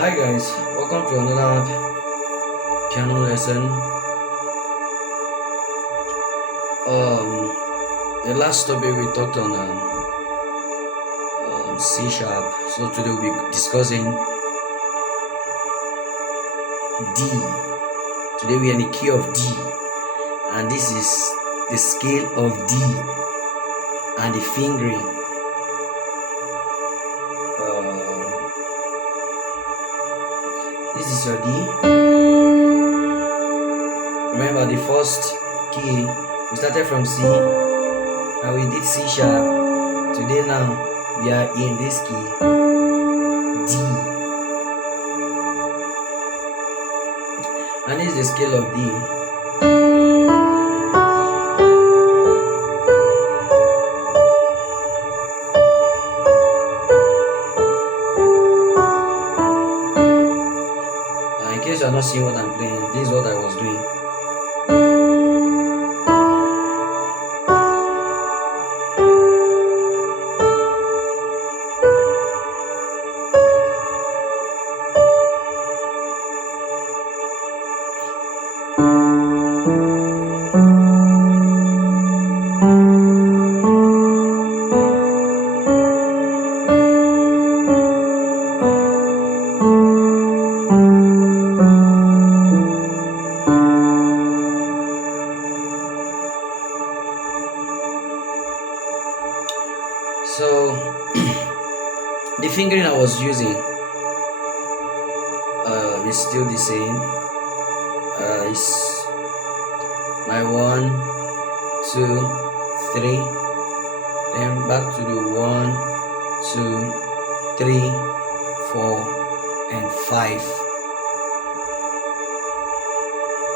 Hi guys, welcome to another piano lesson. The last topic we talked on C sharp. So today we'll be discussing D. Today we are in the key of D, and this is the scale of D and the fingering. This is your D. Remember the first key, we started from C and we did C sharp. Today now we are in this key, D. And this is the scale of D. In case you are not seeing what I'm playing, this is what I was doing. So the fingering I was using is still the same. It's my 1, 2, 3, then back to the 1, 2, 3, 4, and 5.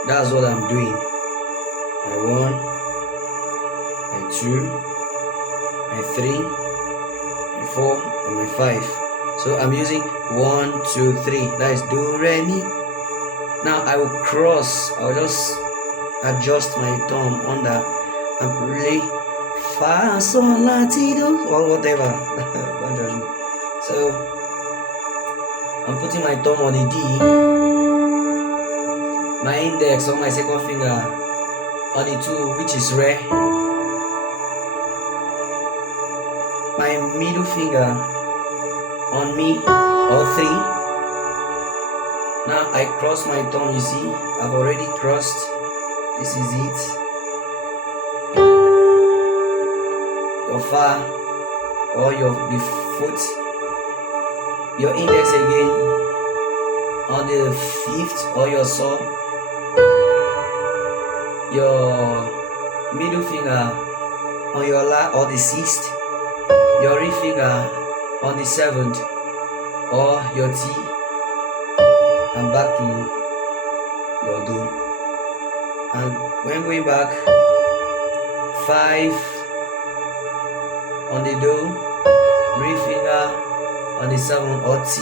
That's what I'm doing. My 1, my 2, my 3, my 4, and my 5. So I'm using 1, 2, 3. That is do, re, mi. Now I will cross. I'll just adjust my thumb under and play fa, sol, la, ti, do, or whatever. Don't judge me. So I'm putting my thumb on the D, my index on my second finger on the 2, which is re, my middle finger on mi or 3. Now I cross my thumb. You see, I've already crossed. This is it. Your fa or the foot, your index again on the 5th or your sol, your middle finger on your la or the 6th, your ring finger on the 7th or your T, and back to your do. And when going back, 5 on the do, ring finger on the 7 or T,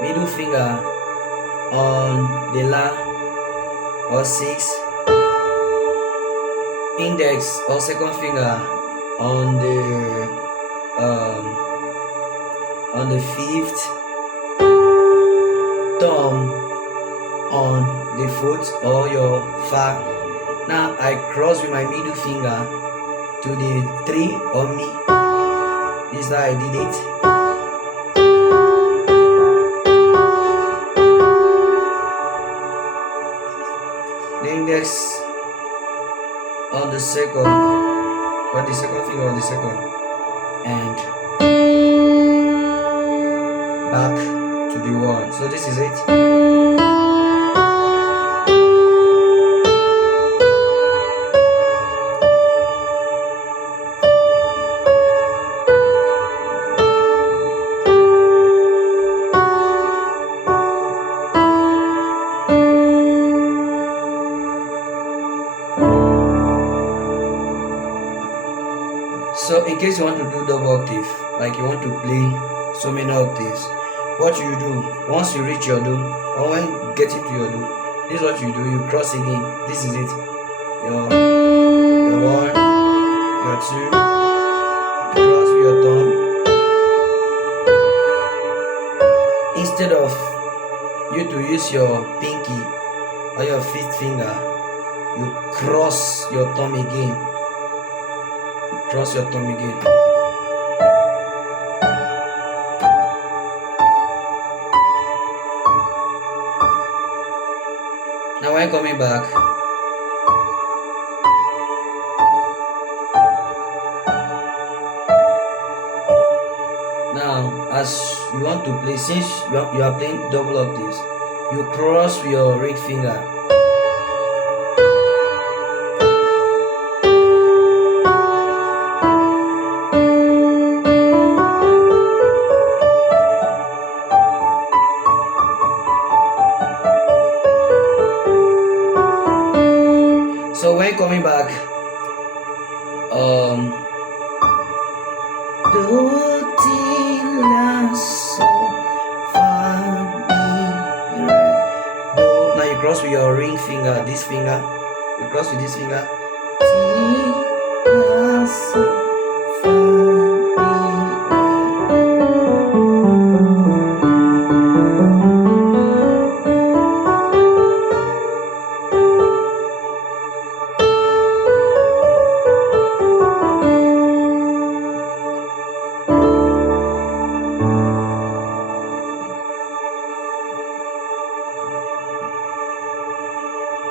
middle finger on the la or 6, index or second finger on the 5th, thumb on the foot or your fa. Now I cross with my middle finger to the 3 or mi. This is how I did it. The index on the second, or the second finger on the second, and back to the 1. So this is it. So in case you want to do double octave, like you want to play so many octaves, what you do once you reach your do, or when getting to your do, this is what you do. You cross again. This is it. Your 1, your 2, cross with your thumb, instead of you to use your pinky or your fifth finger, you cross your thumb again. Cross your thumb again. Now when coming back, now as you want to play, since you are playing double octaves, you cross your ring finger. So when coming back, do ti la so fa mi re do. Now you cross with your ring finger, this finger. You cross with this finger. Ti la so.